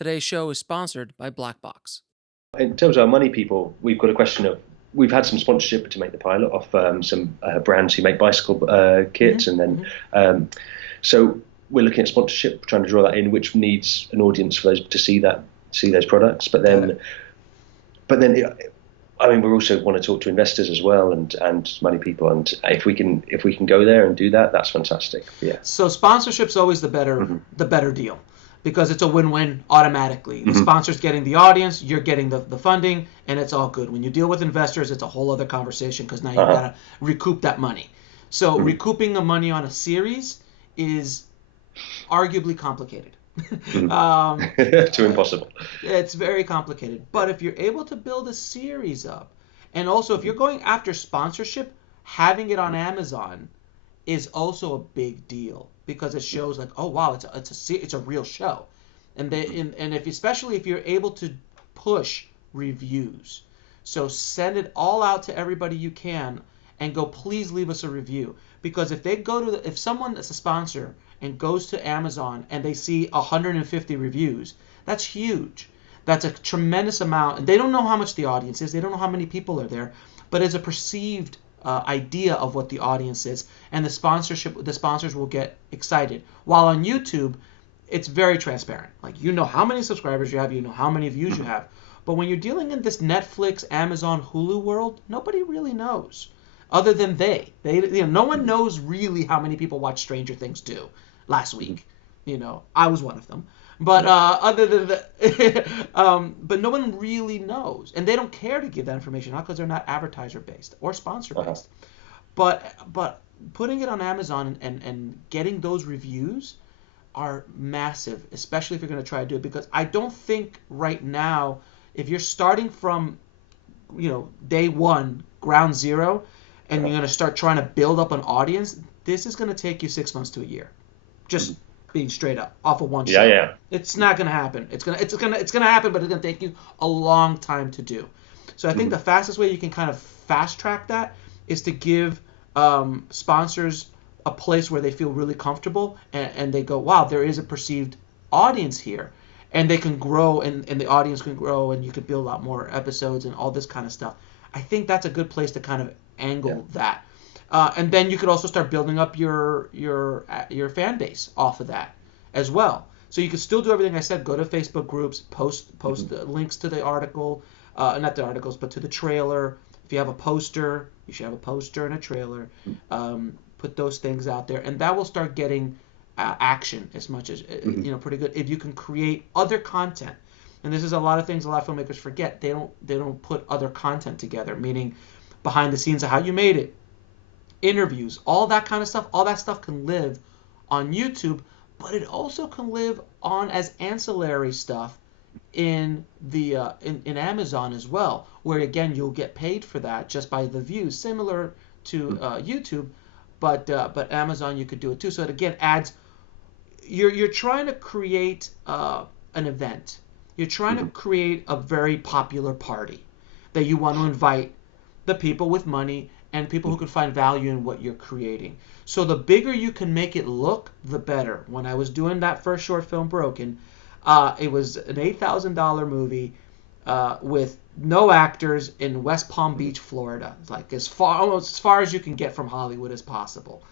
Today's show is sponsored by Black Box. In terms of our money people, we've got a question of we've had some sponsorship to make the pilot off some brands who make bicycle kits, and then so we're looking at sponsorship, trying to draw that in, which needs an audience for those to see those products. But then, I mean, we also want to talk to investors as well and money people, and if we can go there and do that, that's fantastic. Yeah. So sponsorship's always the better deal, because it's a win-win automatically. The sponsor's getting the audience, you're getting the funding, and it's all good. When you deal with investors, it's a whole other conversation, because now you've got to recoup that money. So recouping the money on a series is arguably complicated. Too impossible. It's very complicated. But if you're able to build a series up, and also if you're going after sponsorship, having it on Amazon is also a big deal, because it shows like, oh wow, it's a real show, and especially if you're able to push reviews, so send it all out to everybody you can, and go, please leave us a review, because if someone that's a sponsor and goes to Amazon and they see 150 reviews, that's huge. That's a tremendous amount, and they don't know how much the audience is. They don't know how many people are there, but it's a perceived idea of what the audience is, and the sponsors will get excited. While on YouTube, it's very transparent. Like, you know how many subscribers you have, you know how many views you have. But when you're dealing in this Netflix, Amazon, Hulu world, nobody really knows, other than no one knows really how many people watch Stranger Things 2 last week. I was one of them. But other than that, but no one really knows, and they don't care to give that information out because they're not advertiser based or sponsor based. But putting it on Amazon and getting those reviews are massive, especially if you're going to try to do it, because I don't think right now, if you're starting from day one, ground zero, and you're going to start trying to build up an audience, this is going to take you 6 months to a year. Just being straight up off of one show. Yeah. It's not going to happen. It's gonna happen, but it's going to take you a long time to do. So I think the fastest way you can kind of fast track that is to give sponsors a place where they feel really comfortable, and they go, wow, there is a perceived audience here, and they can grow, and the audience can grow, and you could build out more episodes and all this kind of stuff. I think that's a good place to kind of angle that. And then you could also start building up your fan base off of that as well. So you could still do everything I said. Go to Facebook groups, post the links to the article, not the articles, but to the trailer. If you have a poster, you should have a poster and a trailer. Put those things out there, and that will start getting action as much as pretty good. If you can create other content, and this is a lot of things a lot of filmmakers forget. They don't put other content together, meaning behind the scenes of how you made it, interviews, all that kind of stuff. All that stuff can live on YouTube, but it also can live on as ancillary stuff in the in Amazon as well, where again you'll get paid for that just by the views, similar to YouTube, but Amazon you could do it too. So it again adds. You're trying to create an event. You're trying to create a very popular party that you want to invite the people with money and people who can find value in what you're creating. So the bigger you can make it look, the better. When I was doing that first short film, Broken, it was an $8,000 movie with no actors in West Palm Beach, Florida. Like almost as far as you can get from Hollywood as possible.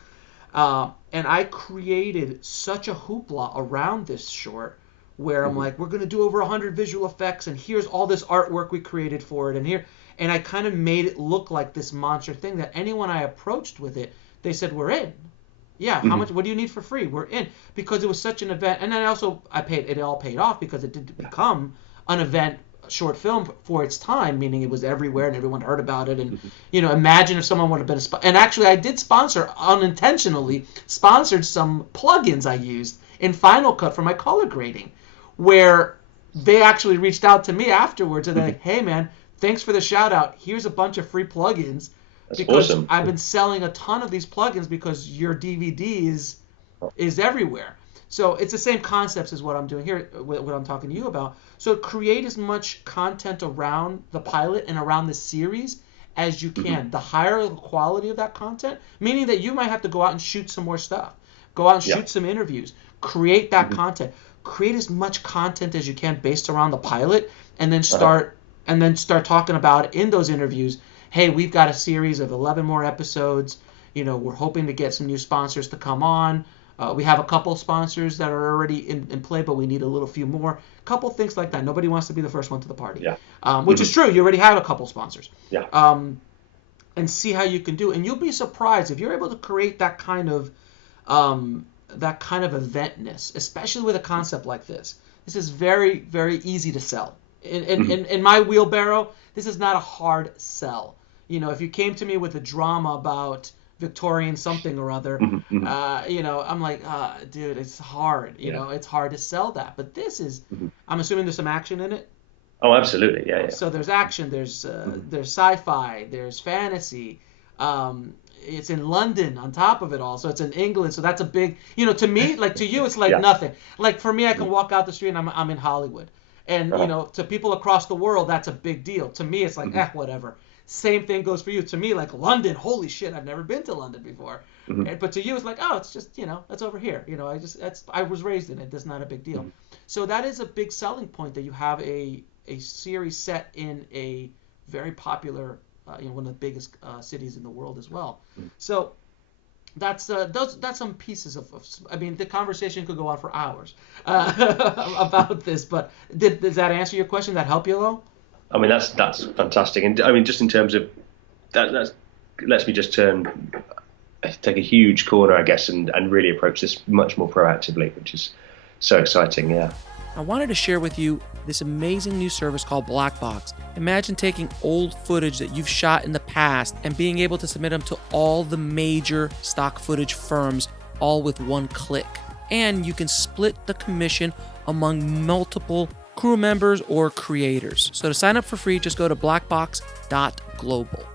And I created such a hoopla around this short, where I'm like, we're going to do over 100 visual effects, and here's all this artwork we created for it, and I kind of made it look like this monster thing that anyone I approached with it, they said, we're in. Yeah, how much? What do you need for free? We're in, because it was such an event. And then it all paid off, because it did become an event short film for its time, meaning it was everywhere and everyone heard about it. And imagine if someone would have been and actually I did unintentionally sponsored some plugins I used in Final Cut for my color grading, where they actually reached out to me afterwards and they're like, hey man, thanks for the shout out. Here's a bunch of free plugins. That's because awesome. I've been selling a ton of these plugins because your DVD is everywhere. So it's the same concepts as what I'm doing here, what I'm talking to you about. So create as much content around the pilot and around the series as you can. The higher the quality of that content, meaning that you might have to go out and shoot some more stuff. Go out and shoot some interviews. Create that content. create as much content as you can based around the pilot, and then start talking about it in those interviews. Hey, we've got a series of 11 more episodes. We're hoping to get some new sponsors to come on. We have a couple sponsors that are already in play, but we need a little few more. Couple things like that. Nobody wants to be the first one to the party. Yeah. Which is true. You already have a couple sponsors. Yeah. And see how you can do. And you'll be surprised if you're able to create that kind of eventness, especially with a concept like this. This is very, very easy to sell. In my wheelbarrow, this is not a hard sell. If you came to me with a drama about Victorian something or other, I'm like, dude, it's hard. It's hard to sell that. But this is, I'm assuming there's some action in it. Oh, absolutely, yeah. So there's action, there's sci-fi, there's fantasy. It's in London on top of it all, so it's in England. So that's a big, to me, like to you, it's like nothing. Like for me, I can walk out the street and I'm in Hollywood, and to people across the world, that's a big deal. To me, it's like whatever. Same thing goes for you. To me, like London, holy shit, I've never been to London before. But to you, it's like, oh, it's just that's over here. I was raised in it. That's not a big deal. So that is a big selling point that you have a series set in a very popular, one of the biggest cities in the world as well. So that's some pieces of. I mean, the conversation could go on for hours about this. But does that answer your question? That help you, though? I mean, that's fantastic, and I mean, just in terms of that lets me just take a huge corner, I guess, and really approach this much more proactively, which is so exciting. Yeah. I wanted to share with you this amazing new service called Black Box. Imagine taking old footage that you've shot in the past and being able to submit them to all the major stock footage firms, all with one click. And you can split the commission among multiple crew members or creators. So to sign up for free, just go to blackbox.global.